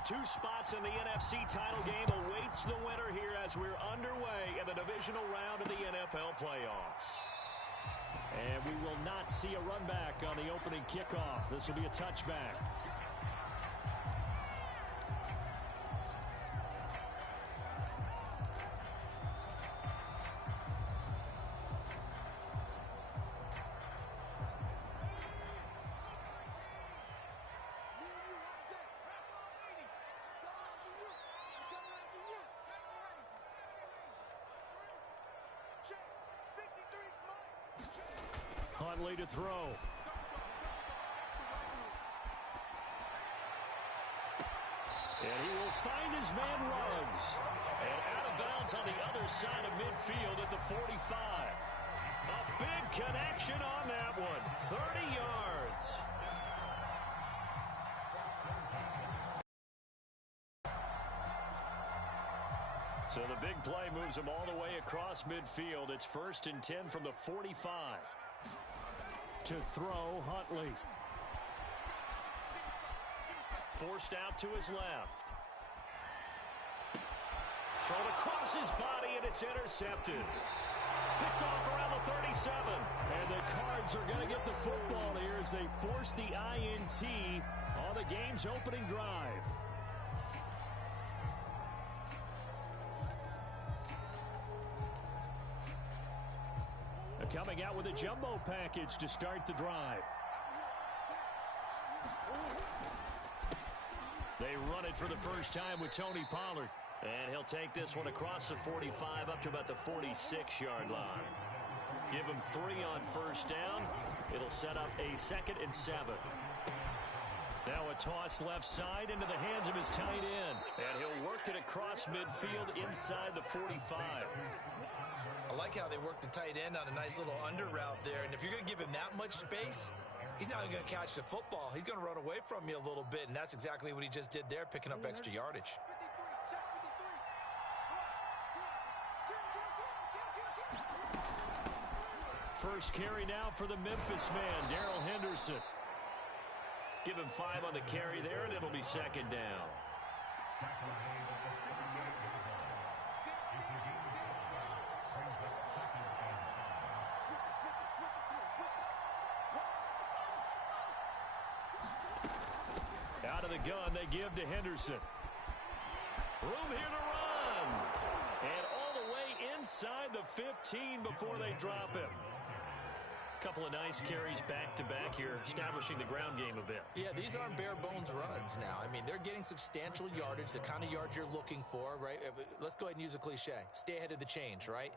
of two spots in the NFC title game awaits the winner here as we're underway in the divisional round of the NFL playoffs. And we will not see a run back on the opening kickoff. This will be a touchback. Huntley to throw. And he will find his man Ruggs. And out of bounds on the other side of midfield at the 45. A big connection on that one. 30 yards. So the big play moves him all the way across midfield. It's 1st and 10 from the 45. To throw, Huntley. Forced out to his left. Thrown across his body, and it's intercepted. Picked off around the 37. And the Cards are going to get the football here as they force the INT on the game's opening drive. Coming out with a jumbo package to start the drive. They run it for the first time with Tony Pollard. And he'll take this one across the 45 up to about the 46-yard line. Give him 3 on first down. It'll set up a 2nd and 7. Now a toss left side into the hands of his tight end. And he'll work it across midfield inside the 45. I like how they work the tight end on a nice little under route there. And if you're going to give him that much space, he's not going to catch the football. He's going to run away from you a little bit, and that's exactly what he just did there, picking up extra yardage. First carry now for the Memphis man, Darrell Henderson. Give him 5 on the carry there, and it'll be 2nd down. Out of the gun, they give to Henderson. Room here to run. And all the way inside the 15 before they drop him. Couple of nice carries back-to-back here, establishing the ground game a bit. Yeah, these aren't bare-bones runs now. I mean, they're getting substantial yardage, the kind of yards you're looking for, right? Let's go ahead and use a cliche. Stay ahead of the change, right?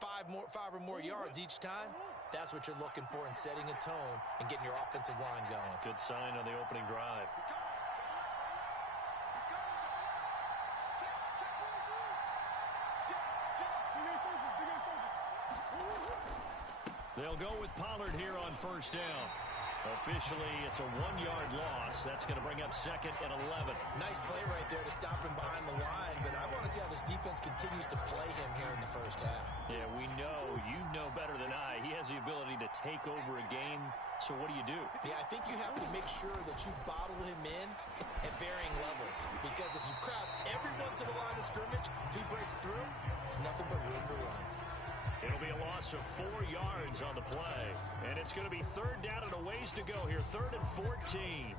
5 or more yards each time. That's what you're looking for in setting a tone and getting your offensive line going. Good sign on the opening drive. They'll go with Pollard here on first down. Officially, it's a 1-yard loss. That's going to bring up 2nd and 11. Nice play right there to stop him behind the line, but I want to see how this defense continues to play him here in the first half. Yeah, we know. You know better than I. He has the ability to take over a game, so what do? Yeah, I think you have to make sure that you bottle him in at varying levels, because if you crowd everyone to the line of scrimmage, if he breaks through, there's nothing but room to run. It'll be a loss of 4 yards on the play. And it's going to be 3rd down and a ways to go here. 3rd and 14.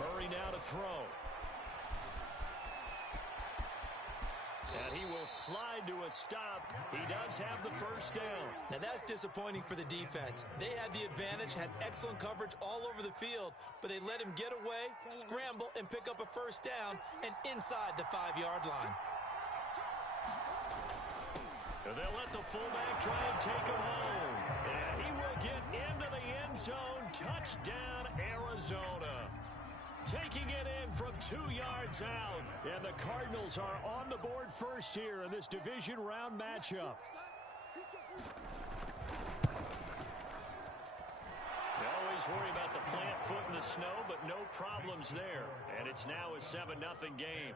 Murray now to throw. And he will slide to a stop. He does have the first down. Now that's disappointing for the defense. They had the advantage, had excellent coverage all over the field, but they let him get away, scramble, and pick up a first down, and inside the 5-yard line. They'll let the fullback try and take him home. And he will get into the end zone. Touchdown, Arizona. Taking it in from 2 yards out. And the Cardinals are on the board first here in this division round matchup. They always worry about the plant foot in the snow, but no problems there. And it's now a 7-0 game.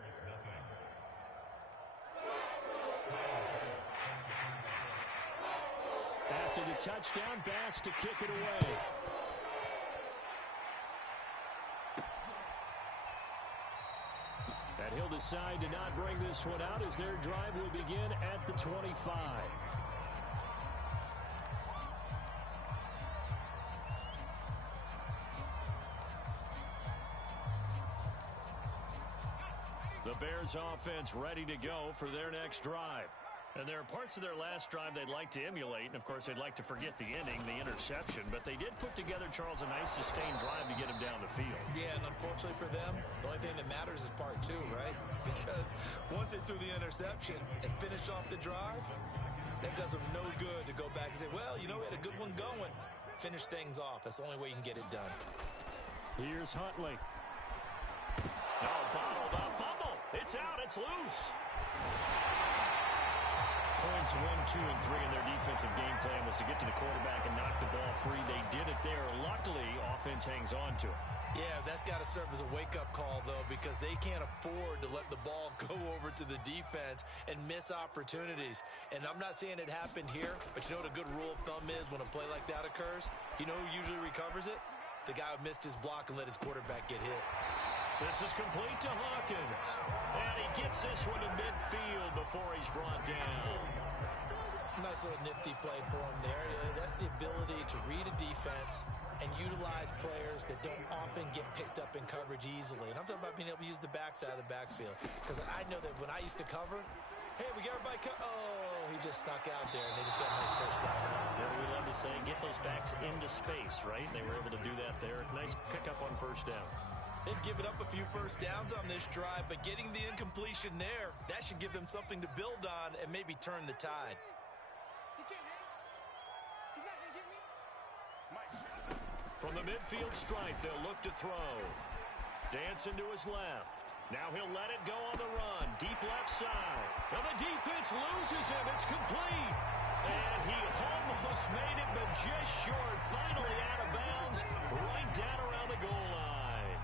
After the touchdown, Bass to kick it away. And he'll decide to not bring this one out as their drive will begin at the 25. The Bears offense ready to go for their next drive. And there are parts of their last drive they'd like to emulate. And, of course, they'd like to forget the ending, the interception. But they did put together, Charles, a nice sustained drive to get him down the field. Yeah, and unfortunately for them, the only thing that matters is part two, right? Because once they threw the interception and finished off the drive, that does them no good to go back and say, well, you know, we had a good one going. Finish things off. That's the only way you can get it done. Here's Huntley. Oh, bottled up. Fumble. It's out. It's loose. Points 1, 2, and 3 in their defensive game plan was to get to the quarterback and knock the ball free. They did it there. Luckily, offense hangs on to it. Yeah, that's got to serve as a wake-up call, though, because they can't afford to let the ball go over to the defense and miss opportunities. And I'm not saying it happened here, but you know what a good rule of thumb is when a play like that occurs? You know who usually recovers it? The guy who missed his block and let his quarterback get hit. This is complete to Hawkins. And he gets this one to midfield before he's brought down. Nice little nifty play for him there. That's the ability to read a defense and utilize players that don't often get picked up in coverage easily. And I'm talking about being able to use the backside of the backfield. Because I know that when I used to cover, hey, we got everybody oh, he just snuck out there, and they just got a nice first down. Yeah, we love to say, get those backs into space, right? They were able to do that there. Nice pickup on first down. They've given up a few first downs on this drive, but getting the incompletion there, that should give them something to build on and maybe turn the tide. From the midfield stripe, they'll look to throw. Dancing to his left. Now he'll let it go on the run. Deep left side. Now the defense loses him. It's complete. And he almost made it, but just short. Finally out of bounds. Right down around the goal line.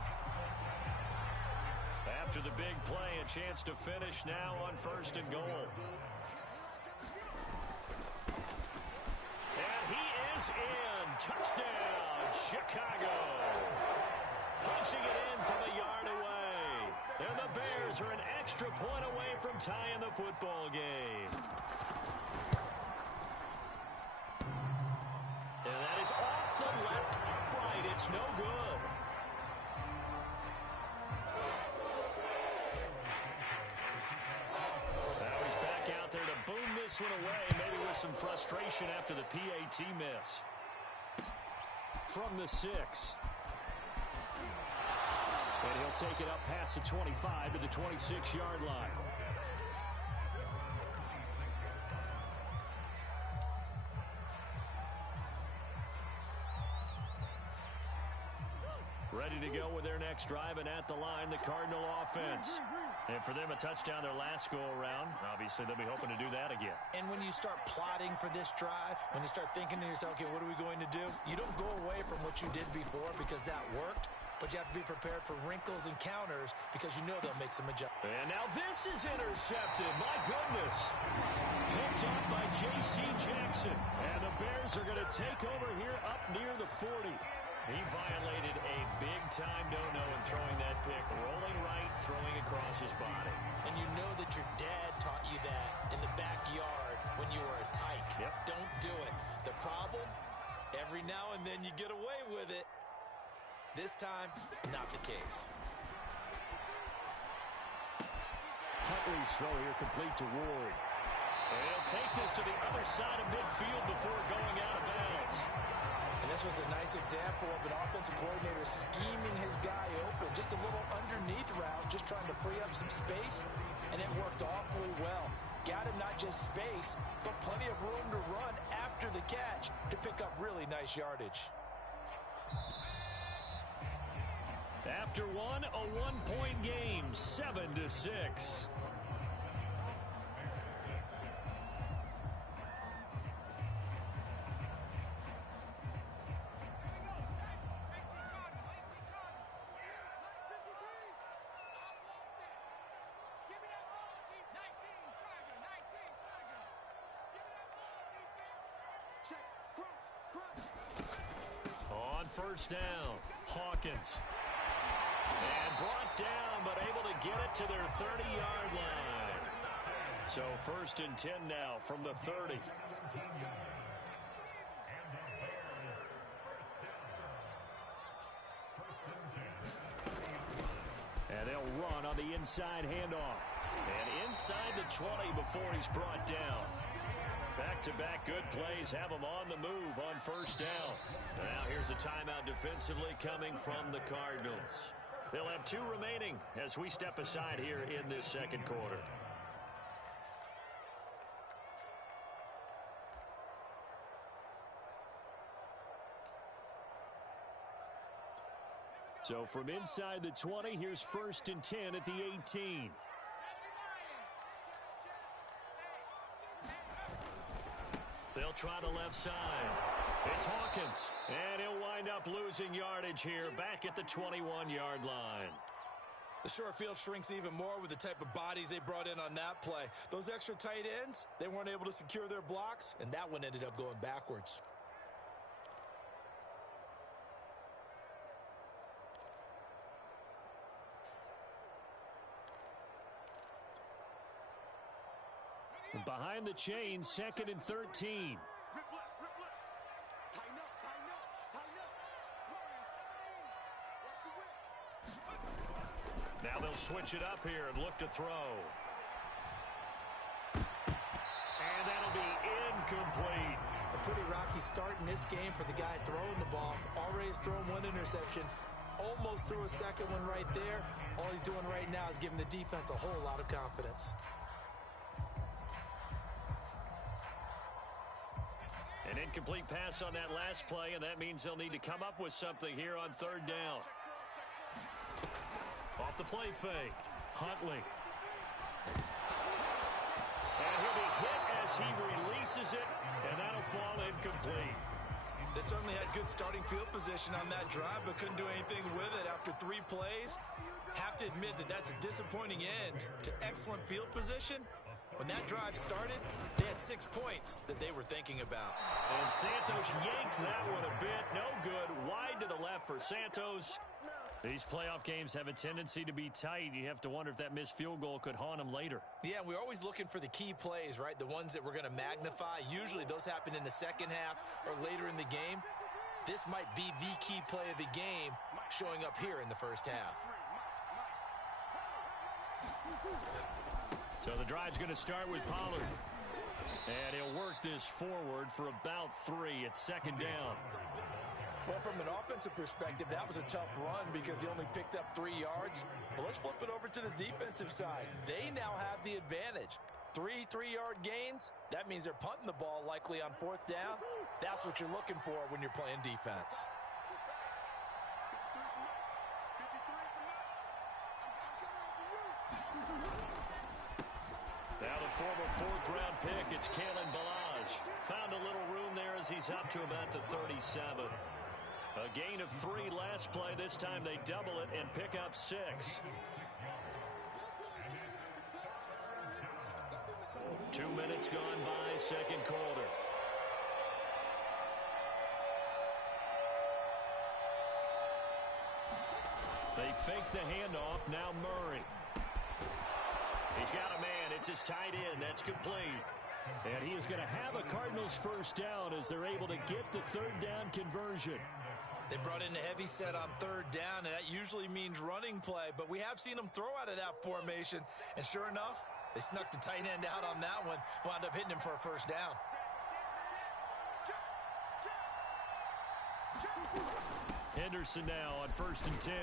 After the big play, a chance to finish now on 1st and goal. And he is in. Touchdown, Chicago. Punching it in from a yard away. And the Bears are an extra point away from tying the football game. And that is off the left upright. It's no good. Now he's back out there to boom this one away, maybe with some frustration after the PAT miss. From the 6. And he'll take it up past the 25 to the 26-yard line. Ready to go with their next drive, and at the line, the Cardinal offense. And for them, a touchdown their last go-around. Obviously, they'll be hoping to do that again. And when you start plotting for this drive, when you start thinking to yourself, okay, what are we going to do? You don't go away from what you did before because that worked, but you have to be prepared for wrinkles and counters because you know they'll make some adjustments. And now this is intercepted. My goodness. Picked up by J.C. Jackson. And the Bears are going to take over here up near the 40. He violated a big-time no-no in throwing that pick. Rolling right, throwing across his body. And you know that your dad taught you that in the backyard when you were a tyke. Yep. Don't do it. The problem, every now and then you get away with it. This time, not the case. Huntley's throw here complete to Ward. And he'll take this to the other side of midfield before going out of bounds. And this was a nice example of an offensive coordinator scheming his guy open. Just a little underneath route, just trying to free up some space, and it worked awfully well. Got him not just space, but plenty of room to run after the catch to pick up really nice yardage. After one, a one-point game, 7-6. On first down, Hawkins. And brought down, but able to get it to their 30-yard line. So 1st and 10 now from the 30. And they'll run on the inside handoff. And inside the 20 before he's brought down. Back-to-back good plays have him on the move on first down. Now here's a timeout defensively coming from the Cardinals. They'll have 2 remaining as we step aside here in this second quarter. So from inside the 20, here's 1st and 10 at the 18. They'll try the left side. It's Hawkins. And he'll wind up losing yardage here back at the 21-yard line. The short field shrinks even more with the type of bodies they brought in on that play. Those extra tight ends, they weren't able to secure their blocks, and that one ended up going backwards. Behind the chain, 2nd and 13. Now they'll switch it up here and look to throw. And that'll be incomplete. A pretty rocky start in this game for the guy throwing the ball. Already has thrown 1 interception. Almost threw a second one right there. All he's doing right now is giving the defense a whole lot of confidence. An incomplete pass on that last play, and that means they'll need to come up with something here on 3rd down. Off the play fake, Huntley. And he'll be hit as he releases it, and that'll fall incomplete. They certainly had good starting field position on that drive, but couldn't do anything with it after 3 plays. Have to admit that that's a disappointing end to excellent field position. When that drive started, they had 6 points that they were thinking about. And Santos yanks that one a bit. No good. Wide to the left for Santos. These playoff games have a tendency to be tight. You have to wonder if that missed field goal could haunt them later. Yeah, we're always looking for the key plays, right? The ones that we're going to magnify. Usually those happen in the second half or later in the game. This might be the key play of the game showing up here in the first half. So the drive's going to start with Pollard. And he'll work this forward for about 3 at 2nd down. Well, from an offensive perspective, that was a tough run because he only picked up 3 yards. Well, let's flip it over to the defensive side. They now have the advantage. 3 3-yard gains, that means they're punting the ball likely on 4th down. That's what you're looking for when you're playing defense. Now the former 4th-round pick, it's Kalen Ballage. Found a little room there as he's up to about the 37. A gain of 3 last play. This time they double it and pick up 6. Two minutes gone by, second quarter. They fake the handoff. Now Murray. He's got a man. It's his tight end. That's complete. And he is going to have a Cardinals first down as they're able to get the 3rd down conversion. They brought in a heavy set on 3rd down, and that usually means running play. But we have seen them throw out of that formation. And sure enough, they snuck the tight end out on that one. Wound up hitting him for a first down. Henderson now on 1st and 10.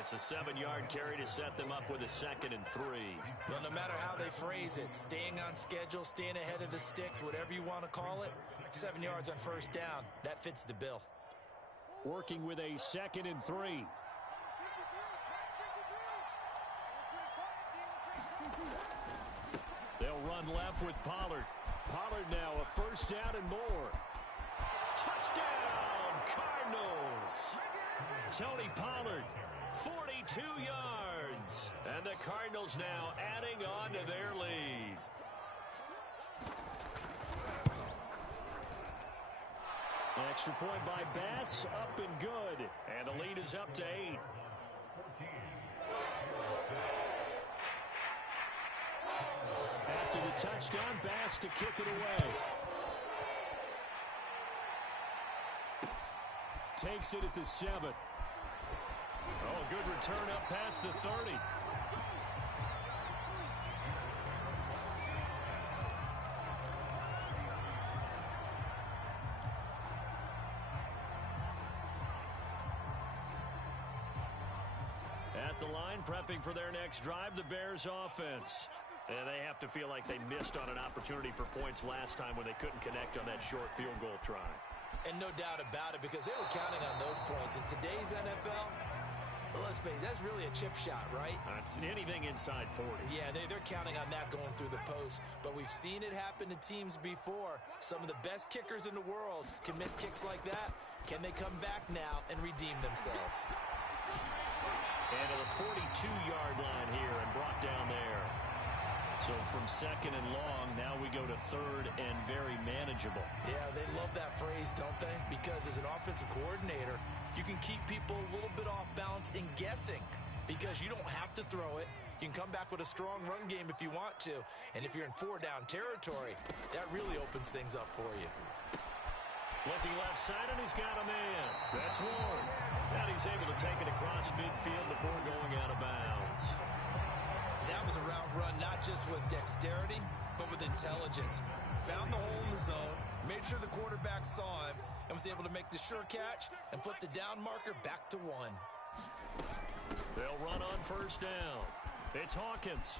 It's a 7-yard carry to set them up with a 2nd and 3. Well, no matter how they phrase it, staying on schedule, staying ahead of the sticks, whatever you want to call it, 7 yards on 1st down, that fits the bill. Working with a 2nd and 3. They'll run left with Pollard. Pollard now a first down and more. Touchdown, Cardinals! Tony Pollard, 42 yards. And the Cardinals now adding on to their lead. Extra point by Bass, up and good. And the lead is up to 8. After the touchdown, Bass to kick it away. Takes it at the 7. Oh, good return up past the 30. At the line, prepping for their next drive, the Bears offense. And they have to feel like they missed on an opportunity for points last time when they couldn't connect on that short field goal try. And no doubt about it, because they were counting on those points. In today's NFL, let's face it, that's really a chip shot, right? It's anything inside 40. Yeah, they're counting on that going through the post. But we've seen it happen to teams before. Some of the best kickers in the world can miss kicks like that. Can they come back now and redeem themselves? And to the 42-yard line here and brought down there. So from second and long, now we go to third and very manageable. Yeah, they love that phrase, don't they? Because as an offensive coordinator, you can keep people a little bit off balance and guessing because you don't have to throw it. You can come back with a strong run game if you want to. And if you're in 4-down territory, that really opens things up for you. Looking left side, and he's got a man. That's Ward. Now he's able to take it across midfield before going out of bounds. That was a route run not just with dexterity, but with intelligence. Found the hole in the zone, made sure the quarterback saw him, and was able to make the sure catch and flip the down marker back to 1. They'll run on first down. It's Hawkins.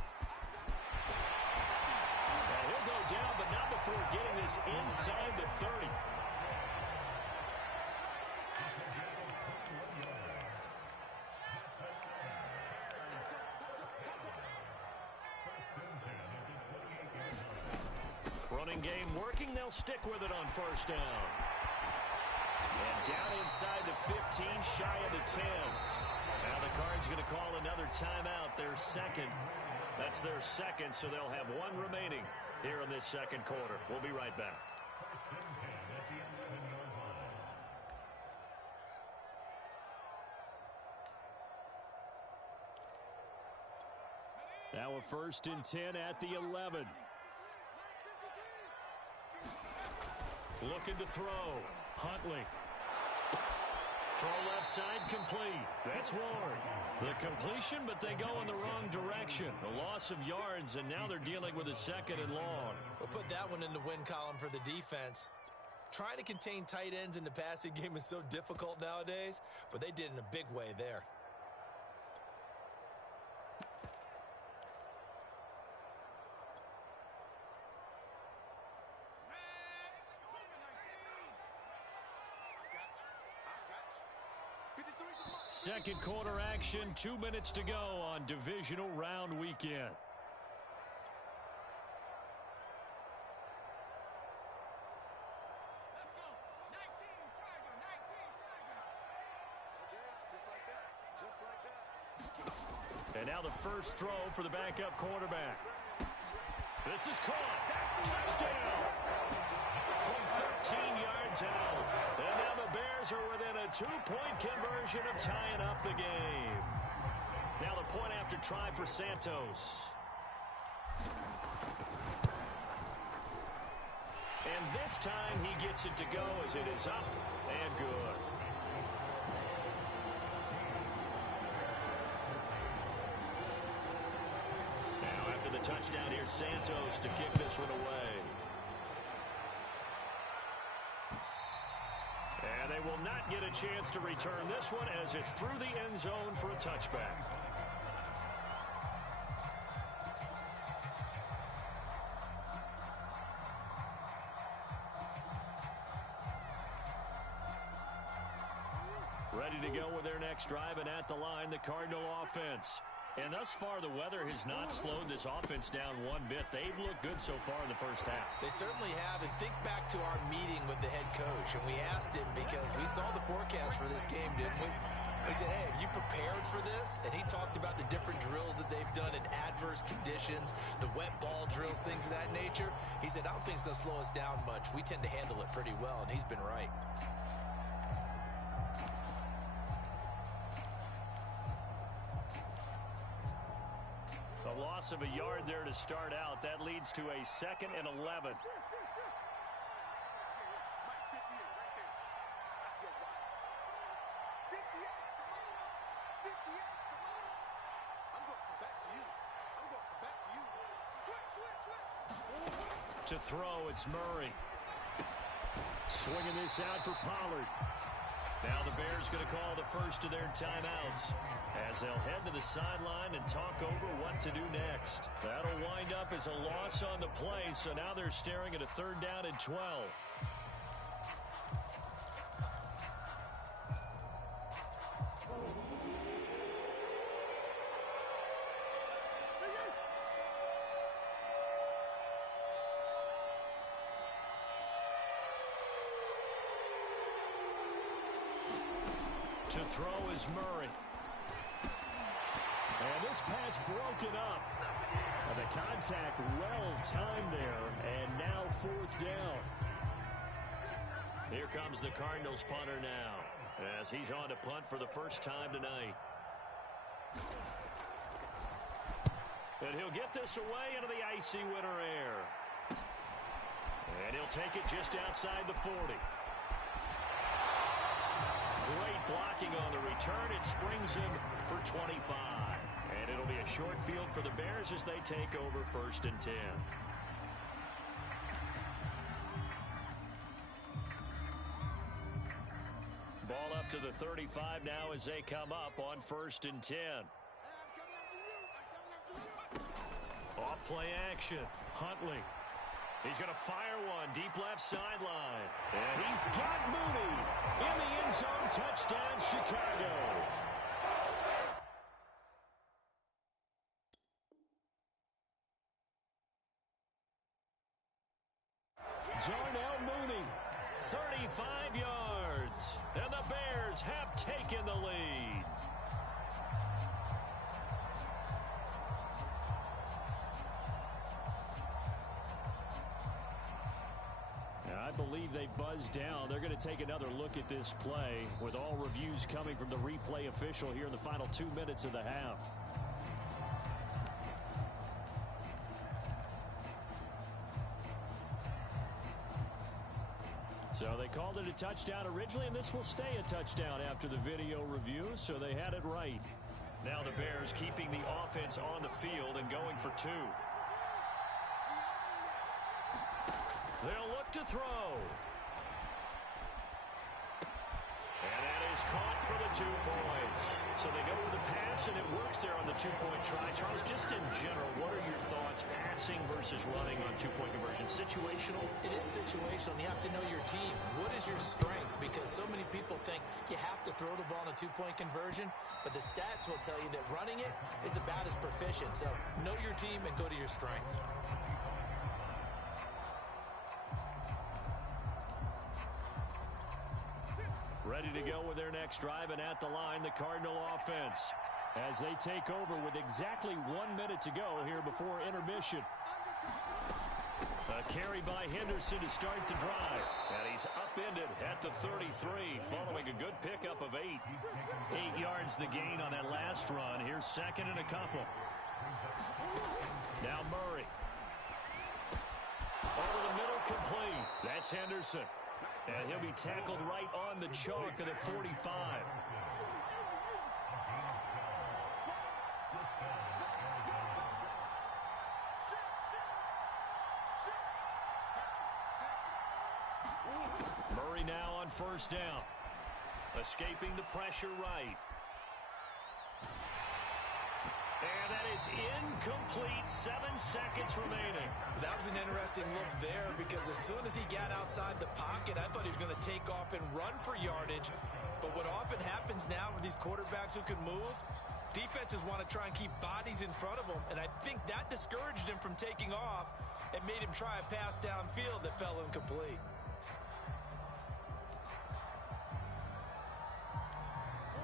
And he'll go down, but not before getting this inside the 30. Running game working, they'll stick with it on first down. And down inside the 15, shy of the 10. Now the Cards going to call another timeout, their second. That's their second, so they'll have one remaining here in this second quarter. We'll be right back. Now a 1st and 10 at the 11. Looking to throw. Huntley. Throw left side complete. That's Ward. The completion, but they go in the wrong direction. A loss of yards, and now they're dealing with a 2nd and long. We'll put that one in the win column for the defense. Trying to contain tight ends in the passing game is so difficult nowadays, but they did in a big way there. Second quarter action, 2 minutes to go on divisional round weekend. And now the first throw for the backup quarterback. This is caught. Touchdown. From 13 yards out. And now the Bears are within a 2-point conversion of tying up the game. Now the point after try for Santos. And this time he gets it to go as it is up and good. Now after the touchdown, here's Santos to kick this one away. And they will not get a chance to return this one as it's through the end zone for a touchback. Ready to go with their next drive, and at the line, the Cardinal offense. And thus far, the weather has not slowed this offense down one bit. They've looked good so far in the first half. They certainly have. And think back to our meeting with the head coach. And we asked him because we saw the forecast for this game, didn't we? He said, hey, have you prepared for this? And he talked about the different drills that they've done in adverse conditions, the wet ball drills, things of that nature. He said, I don't think it's going to slow us down much. We tend to handle it pretty well, and he's been right. A loss of a yard there to start out. That leads to a 2nd and 11. To throw, it's Murray. Swinging this out for Pollard. Now the Bears going to call the first of their timeouts as they'll head to the sideline and talk over what to do next. That'll wind up as a loss on the play, so now they're staring at a 3rd down and 12. To throw is Murray. And this pass broken up. And the contact well timed there. And now 4th down. Here comes the Cardinals punter now, as he's on to punt for the first time tonight. And he'll get this away into the icy winter air. And he'll take it just outside the 40. Great blocking on the return. It springs him for 25. And it'll be a short field for the Bears as they take over 1st and 10. Ball up to the 35 now as they come up on 1st and 10. Off play action. Huntley. He's going to fire one deep left sideline. And he's got Mooney in the end zone. Touchdown, Chicago. Darnell Mooney, 35 yards. And the Bears have taken the lead. I believe they buzzed down. They're going to take another look at this play with all reviews coming from the replay official here in the final 2 minutes of the half. So they called it a touchdown originally, and this will stay a touchdown after the video review, so they had it right. Now the Bears keeping the offense on the field and going for 2. They'll look to throw. And that is caught for the 2 points. So they go with the pass, and it works there on the 2-point try. Charles, just in general, what are your thoughts passing versus running on 2-point conversion? Situational? It is situational. You have to know your team. What is your strength? Because so many people think you have to throw the ball in a 2-point conversion, but the stats will tell you that running it is about as proficient. So know your team and go to your strength. Ready to go with their next drive, and at the line, the Cardinal offense, as they take over with exactly 1 minute to go here before intermission. A carry by Henderson to start the drive, and he's upended at the 33, following a good pickup of 8. 8 yards the gain on that last run. Here's 2nd and a couple. Now Murray. Over the middle, complete. That's Henderson. And he'll be tackled right on the chalk of the 45. Murray now on 1st down. Escaping the pressure right. And that is incomplete. 7 seconds remaining. That was an interesting look there, because as soon as he got outside the pocket, I thought he was going to take off and run for yardage. But what often happens now with these quarterbacks who can move, defenses want to try and keep bodies in front of them. And I think that discouraged him from taking off and made him try a pass downfield that fell incomplete.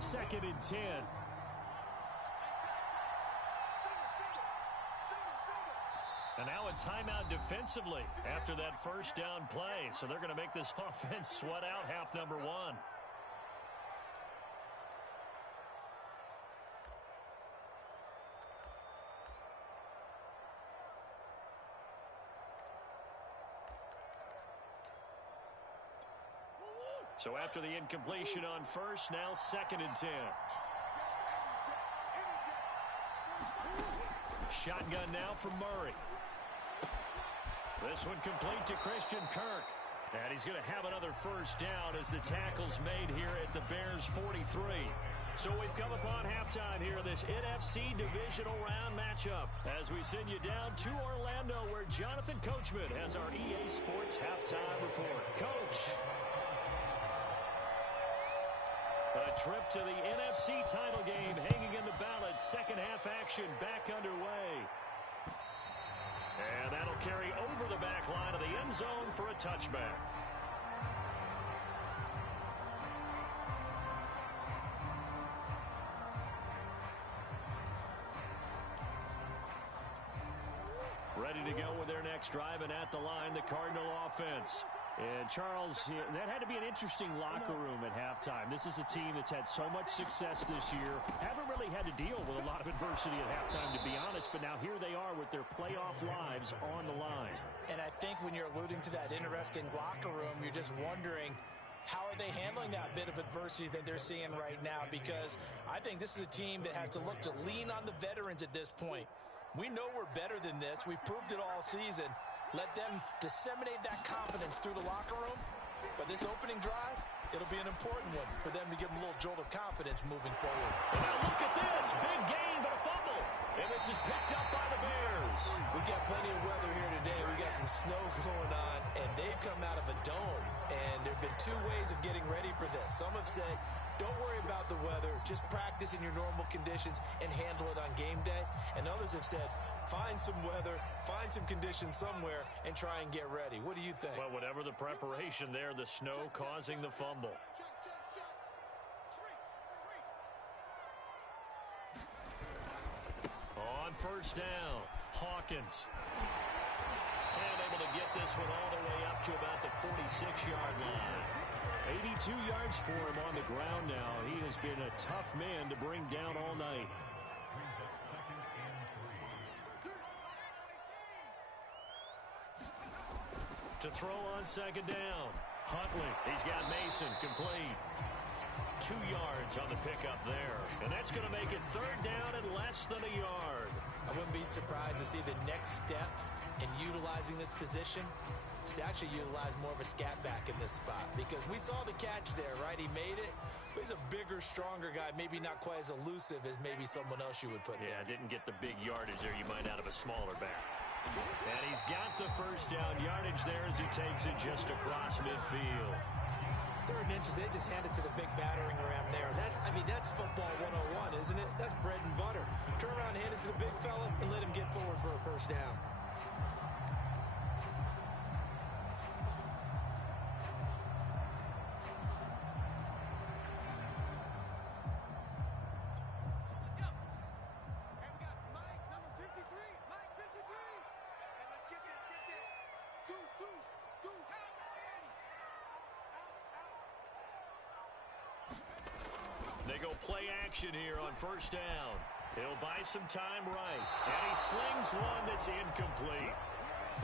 2nd and 10. And now a timeout defensively after that first down play. So they're going to make this offense sweat out half number one. So after the incompletion on first, now 2nd and 10. Shotgun now from Murray. This one complete to Christian Kirk. And he's going to have another first down as the tackle's made here at the Bears 43. So we've come upon halftime here in this NFC Divisional Round matchup as we send you down to Orlando where Jonathan Coachman has our EA Sports Halftime Report. Coach. A trip to the NFC title game hanging in the balance. Second half action back underway. And that'll carry over the back line of the end zone for a touchback. Ready to go with their next drive, and at the line, the Cardinal offense. And, Charles, that had to be an interesting locker room at halftime. This is a team that's had so much success this year. Haven't really had to deal with a lot of adversity at halftime, to be honest. But now here they are with their playoff lives on the line. And I think when you're alluding to that interesting locker room, you're just wondering, how are they handling that bit of adversity that they're seeing right now? Because I think this is a team that has to look to lean on the veterans at this point. We know we're better than this. We've proved it all season. Let them disseminate that confidence through the locker room. But this opening drive, it'll be an important one for them to give them a little jolt of confidence moving forward. And now look at this. Big gain, but a fumble. And this is picked up by the Bears. We got plenty of weather here today. We got some snow going on, and they've come out of a dome. And there have been two ways of getting ready for this. Some have said, don't worry about the weather. Just practice in your normal conditions and handle it on game day. And others have said, find some weather, find some conditions somewhere, and try and get ready. What do you think? Well, whatever the preparation there, the snow causing the fumble. On first down, Hawkins. And able to get this one all the way up to about the 46-yard line. 82 yards for him on the ground now. He has been a tough man to bring down all night. To throw on second down. Huntley. He's got Mason complete. 2 yards on the pickup there. And that's going to make it third down and less than a yard. I wouldn't be surprised to see the next step in utilizing this position is to actually utilize more of a scat back in this spot. Because we saw the catch there, right? He made it. But he's a bigger, stronger guy. Maybe not quite as elusive as maybe someone else you would put there. Yeah, didn't get the big yardage there you might out of a smaller back. And he's got the first down yardage there as he takes it just across midfield. 3rd and inches, they just hand it to the big battering ram there. That's football 101, isn't it? That's bread and butter. Turn around, hand it to the big fella, and let him get forward for a first down. They go play action here on first down. He'll buy some time right. And he slings one that's incomplete.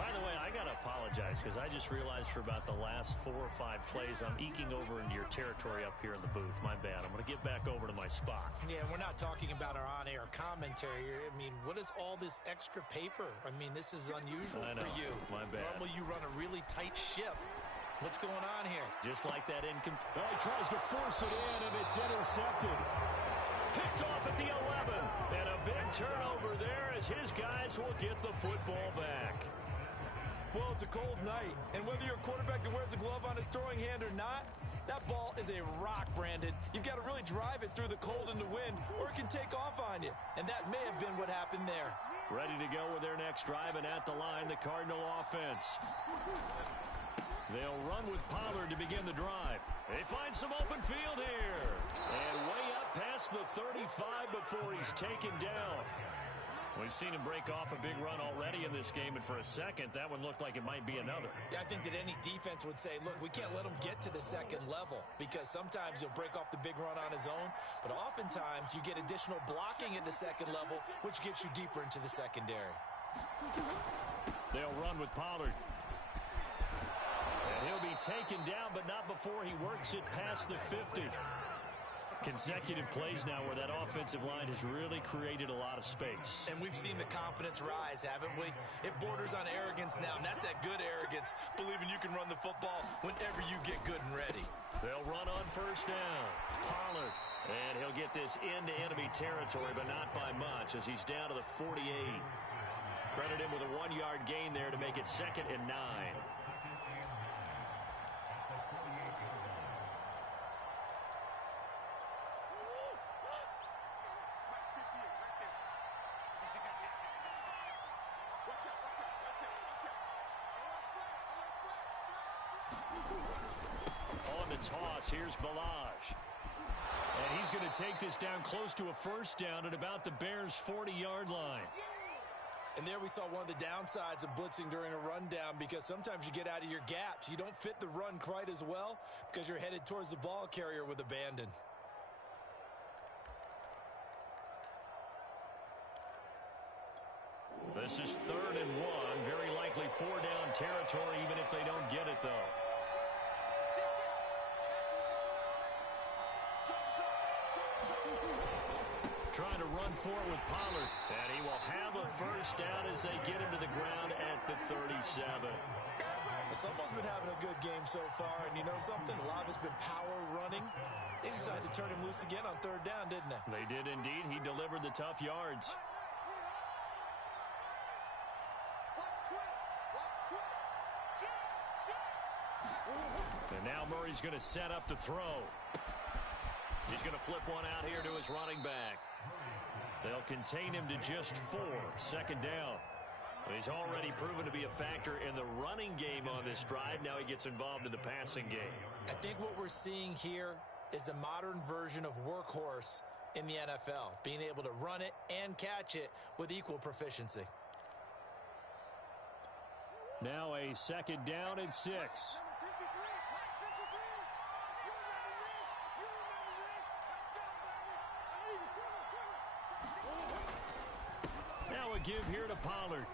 By the way, I got to apologize because I just realized for about the last 4 or 5 plays, I'm eking over into your territory up here in the booth. My bad. I'm going to get back over to my spot. Yeah, we're not talking about our on-air commentary here. What is all this extra paper? This is unusual for you. My bad. Normally you run a really tight ship. What's going on here? Just like that incomplete. Well, he tries to force it in, and it's intercepted. Picked off at the 11. And a big turnover there as his guys will get the football back. Well, it's a cold night, and whether you're a quarterback that wears a glove on his throwing hand or not, that ball is a rock, Brandon. You've got to really drive it through the cold and the wind, or it can take off on you. And that may have been what happened there. Ready to go with their next drive, and at the line, the Cardinal offense. They'll run with Pollard to begin the drive. They find some open field here. And way up past the 35 before he's taken down. We've seen him break off a big run already in this game, and for a second, that one looked like it might be another. Yeah, I think that any defense would say, look, we can't let him get to the second level, because sometimes he'll break off the big run on his own, but oftentimes you get additional blocking at the second level, which gets you deeper into the secondary. They'll run with Pollard. And he'll be taken down, but not before he works it past the 50. Consecutive plays now where that offensive line has really created a lot of space. And we've seen the confidence rise, haven't we? It borders on arrogance now, and that's that good arrogance, believing you can run the football whenever you get good and ready. They'll run on first down. Pollard. And he'll get this into enemy territory, but not by much as he's down to the 48. Credit him with a 1-yard gain there to make it 2nd and 9. On the toss, here's Balaj. And he's going to take this down close to a first down at about the Bears' 40-yard line. And there we saw one of the downsides of blitzing during a rundown, because sometimes you get out of your gaps. You don't fit the run quite as well because you're headed towards the ball carrier with abandon. This is 3rd and 1. Very likely 4-down territory, even if they don't get it, though. Trying to run forward with Pollard. And he will have a first down as they get him to the ground at the 37. Someone's been having a good game so far, and you know something? A lot of it's been power running. They decided to turn him loose again on 3rd down, didn't they? They did indeed. He delivered the tough yards. And now Murray's going to set up to throw. He's going to flip one out here to his running back. They'll contain him to just 4. 2nd down. He's already proven to be a factor in the running game on this drive. Now he gets involved in the passing game. I think what we're seeing here is the modern version of workhorse in the NFL, being able to run it and catch it with equal proficiency. Now a 2nd down and 6. Now a give here to Pollard.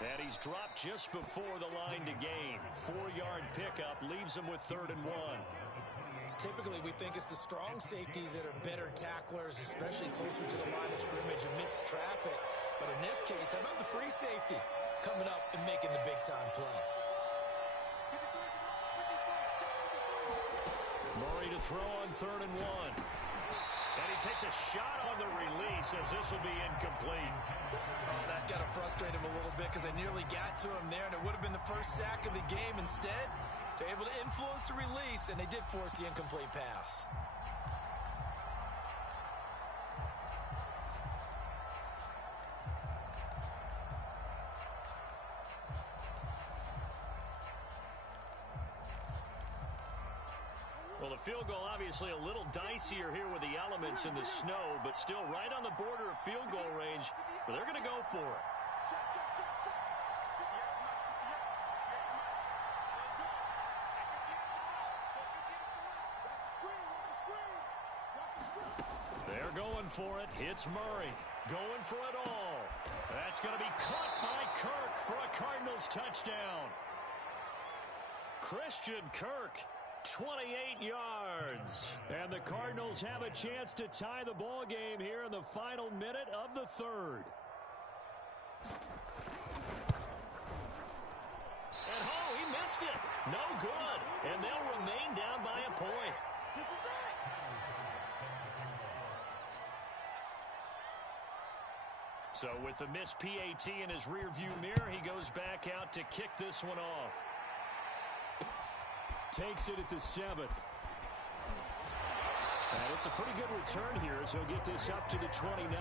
And he's dropped just before the line to gain. 4-yard pickup leaves him with 3rd and 1. Typically, we think it's the strong safeties that are better tacklers, especially closer to the line of scrimmage amidst traffic. But in this case, how about the free safety coming up and making the big-time play? Murray to throw on 3rd and 1. And he takes a shot on the release as this will be incomplete. Oh, that's got to frustrate him a little bit because they nearly got to him there, and it would have been the first sack of the game. Instead, they're able to influence the release, and they did force the incomplete pass. Well, the field goal obviously a little dicier here with the elements in the snow, but still right on the border of field goal range. But they're going to go for it. They're going for it. It's Murray going for it all. That's going to be caught by Kirk for a Cardinals touchdown. Christian Kirk. 28 yards. And the Cardinals have a chance to tie the ball game here in the final minute of the 3rd. And he missed it. No good. And they'll remain down by a point. So with the missed PAT in his rearview mirror, he goes back out to kick this one off. Takes it at the 7. And it's a pretty good return here as he'll get this up to the 29.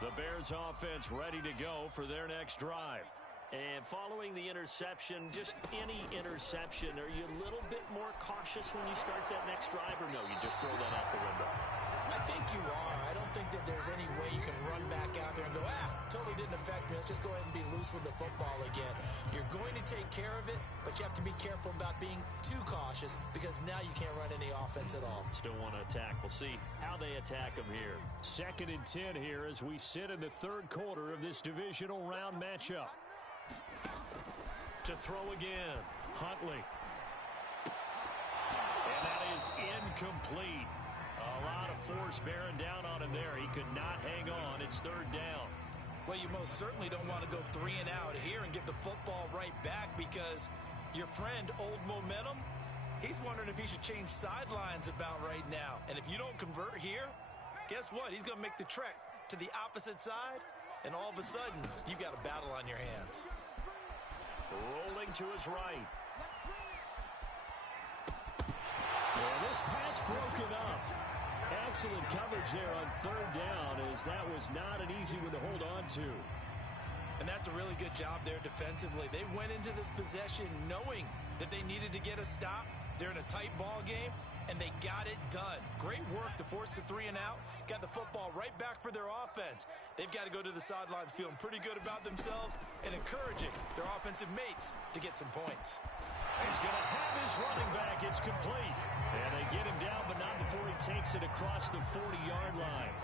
The Bears offense ready to go for their next drive. And following the interception, just any interception, are you a little bit more cautious when you start that next drive, or no, you just throw that out the window? I think you are. I don't think that there's any way you can run back out there and go, totally didn't affect me. Let's just go ahead and be loose with the football again. You're going to take care of it, but you have to be careful about being too cautious because now you can't run any offense at all. Still want to attack. We'll see how they attack them here. 2nd and 10 here as we sit in the 3rd quarter of this divisional round matchup. To throw again, Huntley. And that is incomplete. A lot of force bearing down on him there. He could not hang on. It's 3rd down. Well, you most certainly don't want to go 3 and out here and give the football right back because your friend, Old Momentum, he's wondering if he should change sidelines about right now. And if you don't convert here, guess what? He's going to make the trek to the opposite side, and all of a sudden, you've got a battle on your hands. Rolling to his right. Well, this pass broken up. Excellent coverage there on 3rd down, as that was not an easy one to hold on to. And that's a really good job there defensively. They went into this possession knowing that they needed to get a stop. They're in a tight ball game, and they got it done. Great work to force the 3 and out. Got the football right back for their offense. They've got to go to the sidelines feeling pretty good about themselves and encouraging their offensive mates to get some points. He's going to have his running back. It's complete. And they get him down, but not before he takes it across the 40-yard line.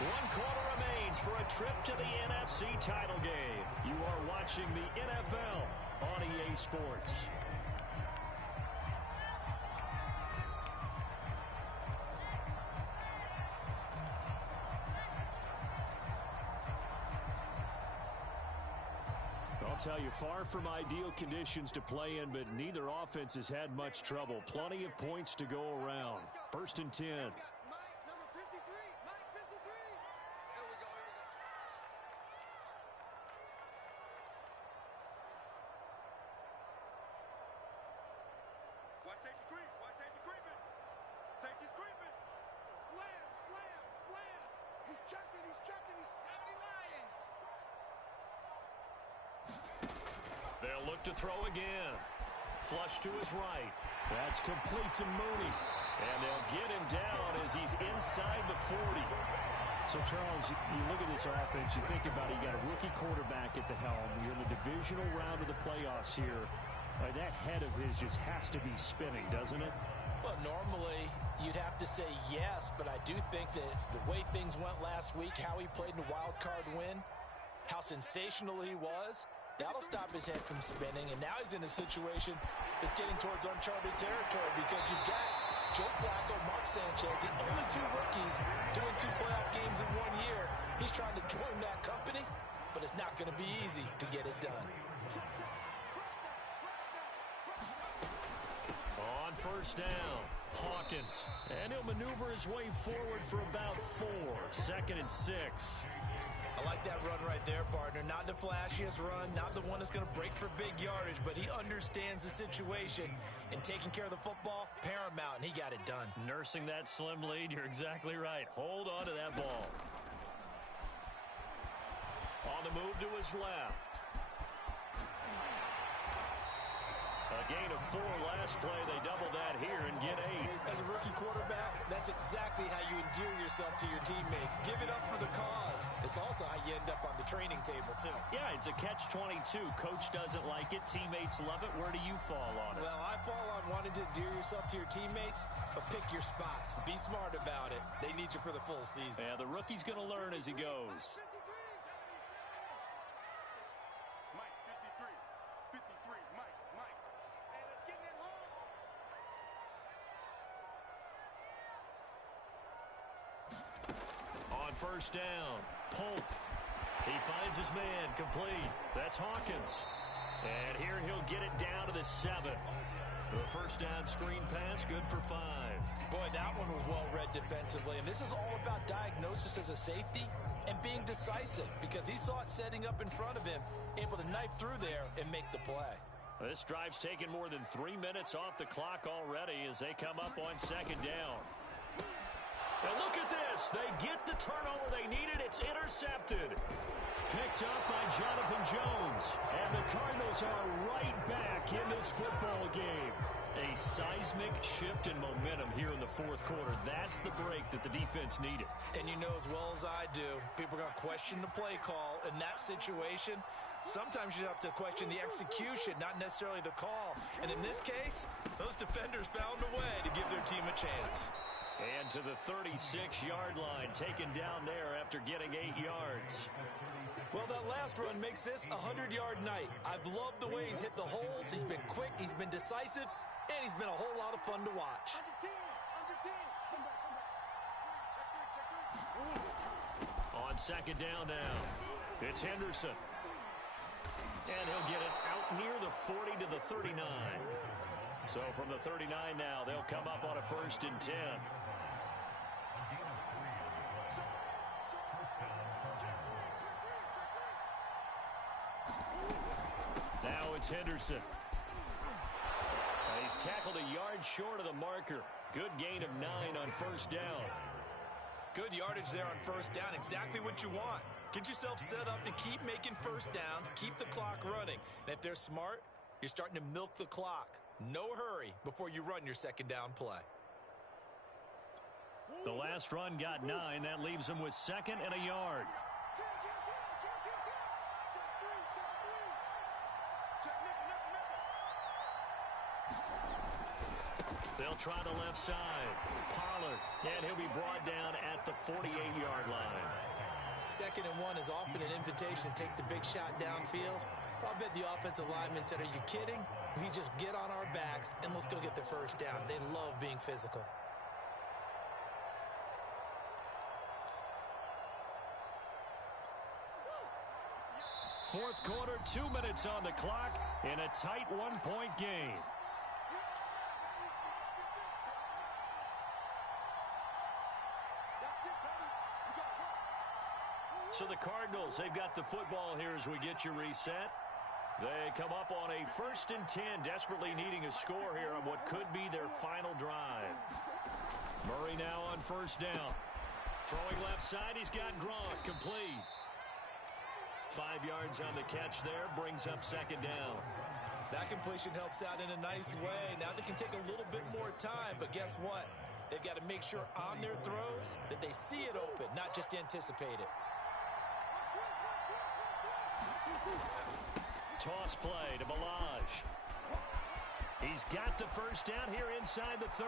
One quarter remains for a trip to the NFC title game. You are watching the NFL on EA Sports. I'll tell you, far from ideal conditions to play in, but neither offense has had much trouble. Plenty of points to go around. 1st and 10. They'll look to throw again. Flush to his right. That's complete to Mooney. And they'll get him down as he's inside the 40. So, Charles, you look at this offense, you think about it, you got a rookie quarterback at the helm. You're in the divisional round of the playoffs here. That head of his just has to be spinning, doesn't it? Well, normally you'd have to say yes, but I do think that the way things went last week, how he played in the wild card win, how sensational he was, that'll stop his head from spinning. And now he's in a situation that's getting towards uncharted territory because you've got Joe Flacco, Mark Sanchez, the only 2 rookies doing 2 playoff games in 1 year. He's trying to join that company, but it's not going to be easy to get it done. On 1st down, Hawkins. And he'll maneuver his way forward for about 4. 2nd and 6. I like that run right there, partner. Not the flashiest run, not the one that's going to break for big yardage, but he understands the situation, and taking care of the football, paramount, and he got it done. Nursing that slim lead, you're exactly right. Hold on to that ball. On the move to his left. A gain of 4 last play. They double that here and get 8. As a rookie quarterback, that's exactly how you endear yourself to your teammates. Give it up for the cause. It's also how you end up on the training table, too. Yeah, it's a catch-22. Coach doesn't like it. Teammates love it. Where do you fall on it? Well, I fall on wanting to endear yourself to your teammates, but pick your spots. Be smart about it. They need you for the full season. Yeah, the rookie's going to learn as he goes. First down, Polk. He finds his man, complete. That's Hawkins. And here he'll get it down to the 7. The first down screen pass, good for 5. Boy, that one was well read read defensively, and this is all about diagnosis as a safety and being decisive because he saw it setting up in front of him, able to knife through there and make the play. This drive's taken more than 3 minutes off the clock already as they come up on second down. And look at this. They get the turnover they needed. It's intercepted. Picked up by Jonathan Jones. And the Cardinals are right back in this football game. A seismic shift in momentum here in the fourth quarter. That's the break that the defense needed. And you know as well as I do, people are going to question the play call in that situation. Sometimes you have to question the execution, not necessarily the call. And in this case, those defenders found a way to give their team a chance. And to the 36-yard line, taken down there after getting 8 yards. Well, that last run makes this a 100-yard night. I've loved the way he's hit the holes. He's been quick, he's been decisive, and he's been a whole lot of fun to watch. On second down now, it's Henderson. And he'll get it out near the 40 to the 39. So from the 39 now, they'll come up on a 1st and 10. Now it's Henderson. And he's tackled a yard short of the marker. Good gain of 9 on 1st down. Good yardage there on 1st down. Exactly what you want. Get yourself set up to keep making 1st downs, keep the clock running. And if they're smart, you're starting to milk the clock. No hurry before you run your 2nd down play. The last run got 9. That leaves them with 2nd and a yard. They'll try the left side. Pollard, and he'll be brought down at the 48-yard line. 2nd and 1 is often an invitation to take the big shot downfield. I bet the offensive lineman said, are you kidding? We just get on our backs and let's go get the 1st down. They love being physical. Fourth quarter, 2 minutes on the clock in a tight 1-point game. So the Cardinals, they've got the football here as we get you reset. They come up on a 1st and 10, desperately needing a score here on what could be their final drive. Murray now on 1st down. Throwing left side, he's got Gronk, complete. 5 yards on the catch there, brings up 2nd down. That completion helps out in a nice way. Now they can take a little bit more time, but guess what? They've got to make sure on their throws that they see it open, not just anticipate it. Toss play to Balaj. He's got the 1st down here inside the 30.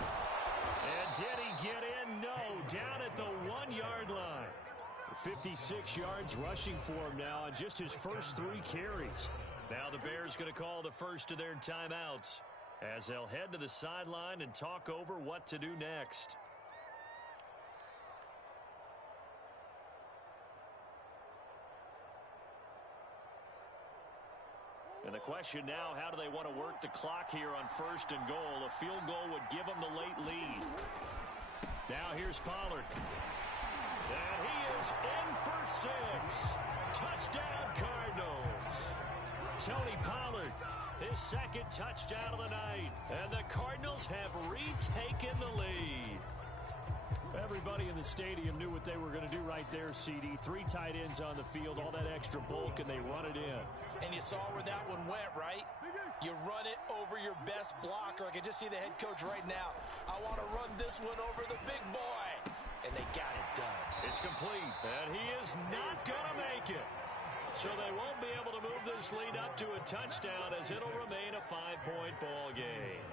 And did he get in? No, down at the 1-yard line. 56 yards rushing for him now on just his first 3 carries. Now the Bears going to call the first of their timeouts as they'll head to the sideline and talk over what to do next. And the question now, how do they want to work the clock here on 1st and goal? A field goal would give them the late lead. Now here's Pollard. And he is in for 6. Touchdown, Cardinals. Tony Pollard, his 2nd touchdown of the night. And the Cardinals have retaken the lead. Everybody in the stadium knew what they were going to do right there, CD. 3 tight ends on the field, all that extra bulk, and they run it in. And you saw where that one went, right? You run it over your best blocker. I can just see the head coach right now. I want to run this one over the big boy. And they got it done. It's complete, and he is not going to make it. So they won't be able to move this lead up to a touchdown as it'll remain a 5-point ball game.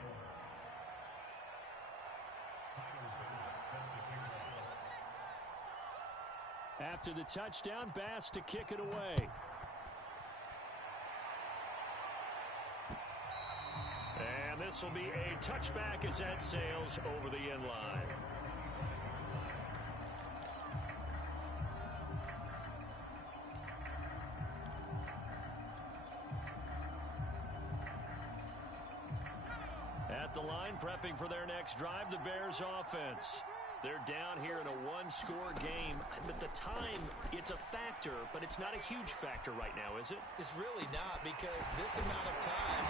After the touchdown, Bass to kick it away. And this will be a touchback as that sails over the end line. At the line, prepping for their next drive, the Bears offense. They're down here in a one-score game. At the time, it's a factor, but it's not a huge factor right now, is it? It's really not, because this amount of time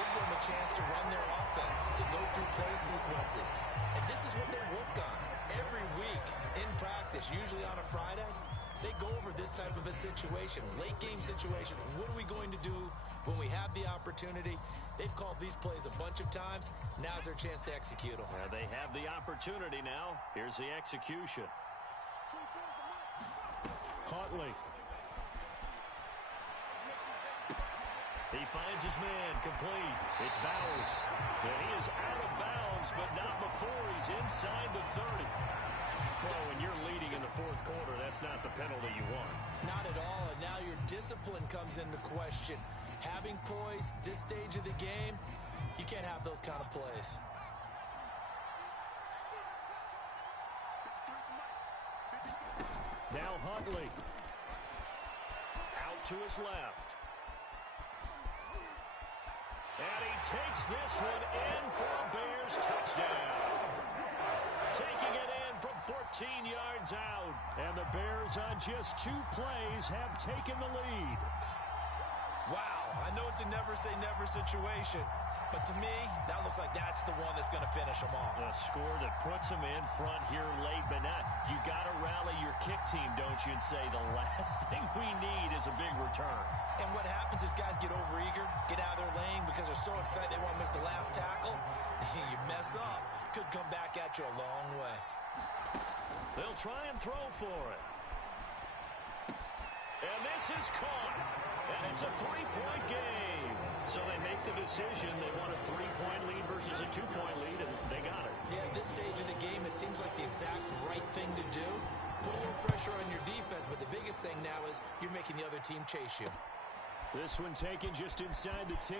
gives them a chance to run their offense, to go through play sequences. And this is what they work on every week in practice, usually on a Friday. They go over this type of a situation, late game situation. What are we going to do when we have the opportunity? They've called these plays a bunch of times. Now's their chance to execute them. They have the opportunity now. Here's the execution. Huntley. He finds his man, complete. It's Bowers. And he is out of bounds, but not before he's inside the 30. Well, when you're leading in the fourth quarter, that's not the penalty you want. Not at all, and now your discipline comes into question. Having poise this stage of the game, you can't have those kind of plays. Now Huntley. Out to his left. And he takes this one in for a Bears touchdown. Taking it in from 14 yards out. And the Bears on just 2 plays have taken the lead. Wow, I know it's a never-say-never situation, but to me, that looks like that's the one that's going to finish them off. A score that puts them in front here late, but not. You got to rally your kick team, don't you, and say the last thing we need is a big return. And what happens is guys get overeager, get out of their lane because they're so excited they want to make the last tackle. You mess up, could come back at you a long way. They'll try and throw for it. And this is caught. And it's a 3-point game. So they make the decision. They want a 3-point lead versus a 2-point lead, and they got it. Yeah, at this stage of the game, it seems like the exact right thing to do. Put a little pressure on your defense, but the biggest thing now is you're making the other team chase you. This one taken just inside the 10.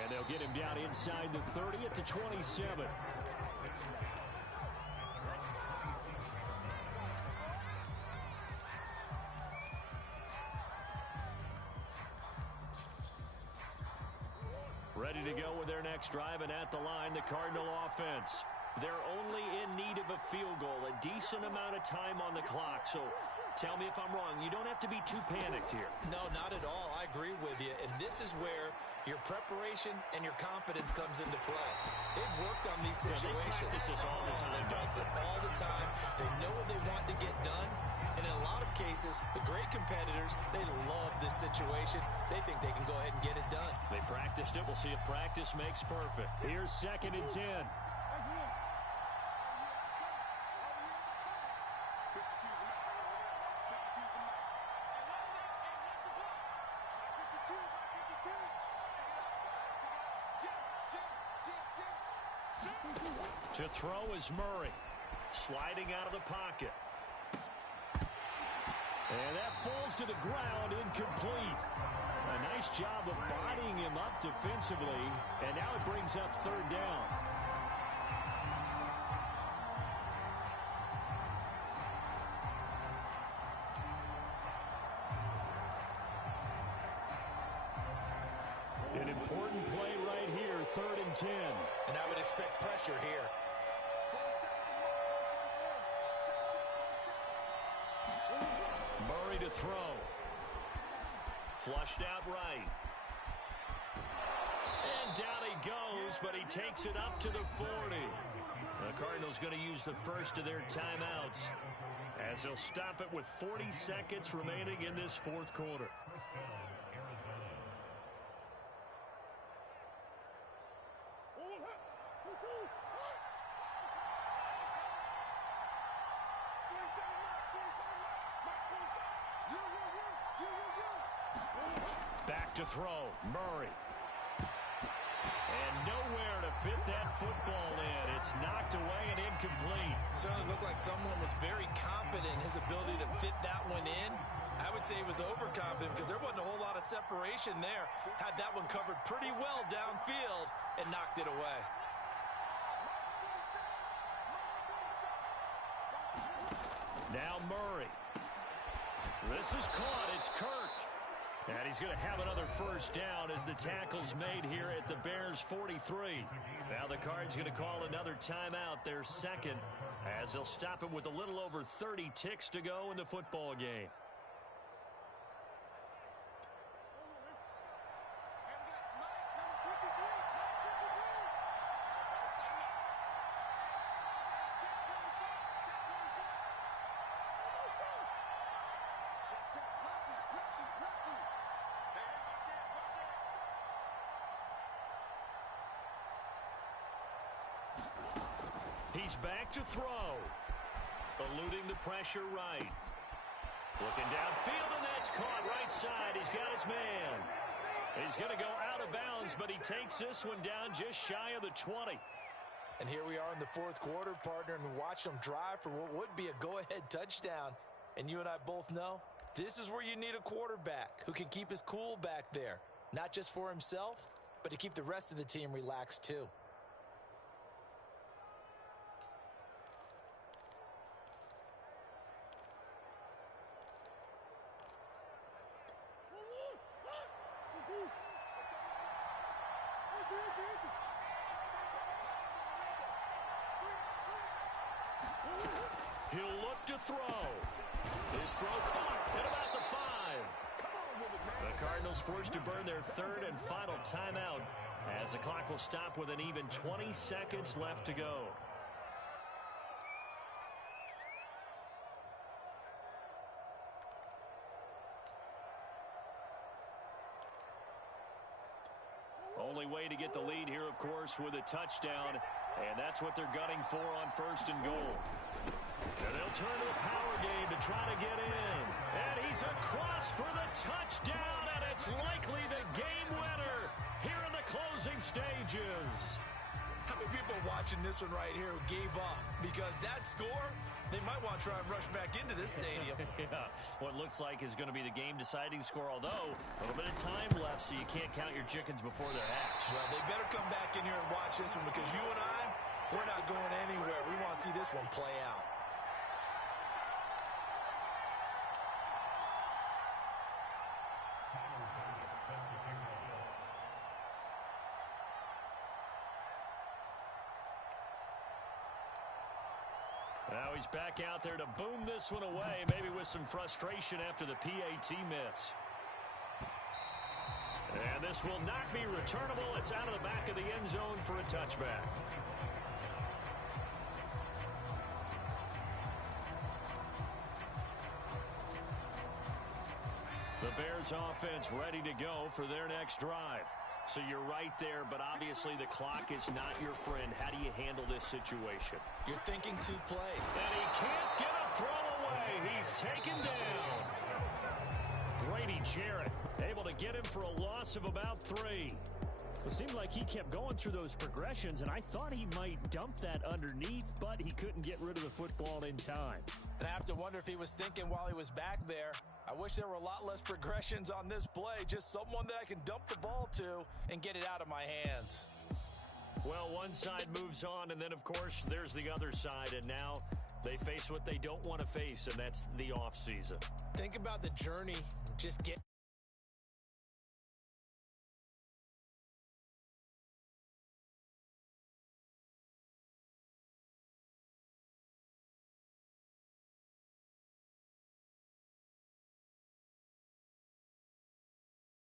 And they'll get him down inside the 30 at the 27. Ready to go with their next drive, and at the line, the Cardinal offense. They're only in need of a field goal, a decent amount of time on the clock. So tell me if I'm wrong. You don't have to be too panicked here. No, not at all. I agree with you. And this is where your preparation and your confidence comes into play. They've worked on these situations. Yeah, they practice this all the time. They practice it all the time. They know what they want to get done. And in a lot of cases, the great competitors, they love this situation. They think they can go ahead and get it done. They practiced it. We'll see if practice makes perfect. Here's 2nd and 10. To throw is Murray. Sliding out of the pocket. And that falls to the ground, incomplete. A nice job of bodying him up defensively, and now it brings up 3rd down. An important play right here, 3rd and 10. And I would expect pressure here. Murray to throw. Flushed out right. And down he goes, but he takes it up to the 40. The Cardinals going to use the first of their timeouts as they'll stop it with 40 seconds remaining in this 4th quarter. Back to throw, Murray. And nowhere to fit that football in. It's knocked away and incomplete. Certainly looked like someone was very confident in his ability to fit that one in. I would say he was overconfident because there wasn't a whole lot of separation there. Had that one covered pretty well downfield and knocked it away. Now Murray. This is caught. It's Kirk. And he's going to have another first down as the tackle's made here at the Bears' 43. Now the Cards going to call another timeout, their second, as they'll stop him with a little over 30 ticks to go in the football game. He's back to throw. Eluding the pressure right. Looking downfield, and that's caught right side. He's got his man. He's going to go out of bounds, but he takes this one down just shy of the 20. And here we are in the fourth quarter, partner, and watch them drive for what would be a go-ahead touchdown. And you and I both know this is where you need a quarterback who can keep his cool back there, not just for himself, but to keep the rest of the team relaxed too. He'll look to throw. His throw caught at about the 5. The Cardinals forced to burn their third and final timeout as the clock will stop with an even 20 seconds left to go. Only way to get the lead here, of course, with a touchdown, and that's what they're gunning for on first and goal. And they'll turn to a power game to try to get in. And he's across for the touchdown, and it's likely the game winner here in the closing stages. How many people watching this one right here who gave up? Because that score, they might want to try and rush back into this stadium. Yeah, what looks like is going to be the game-deciding score, although a little bit of time left, so you can't count your chickens before they're hatched. Well, they better come back in here and watch this one, because you and I, we're not going anywhere. We want to see this one play out. Now he's back out there to boom this one away, maybe with some frustration after the PAT miss. And this will not be returnable. It's out of the back of the end zone for a touchback. The Bears offense ready to go for their next drive. So you're right there, but obviously the clock is not your friend. How do you handle this situation? You're thinking to play. And he can't get a throw away. He's taken down. Grady Jarrett able to get him for a loss of about 3. It seemed like he kept going through those progressions, and I thought he might dump that underneath, but he couldn't get rid of the football in time. And I have to wonder if he was thinking while he was back there, I wish there were a lot less progressions on this play, just someone that I can dump the ball to and get it out of my hands. Well, one side moves on, and then, of course, there's the other side, and now they face what they don't want to face, and that's the offseason. Think about the journey. Just get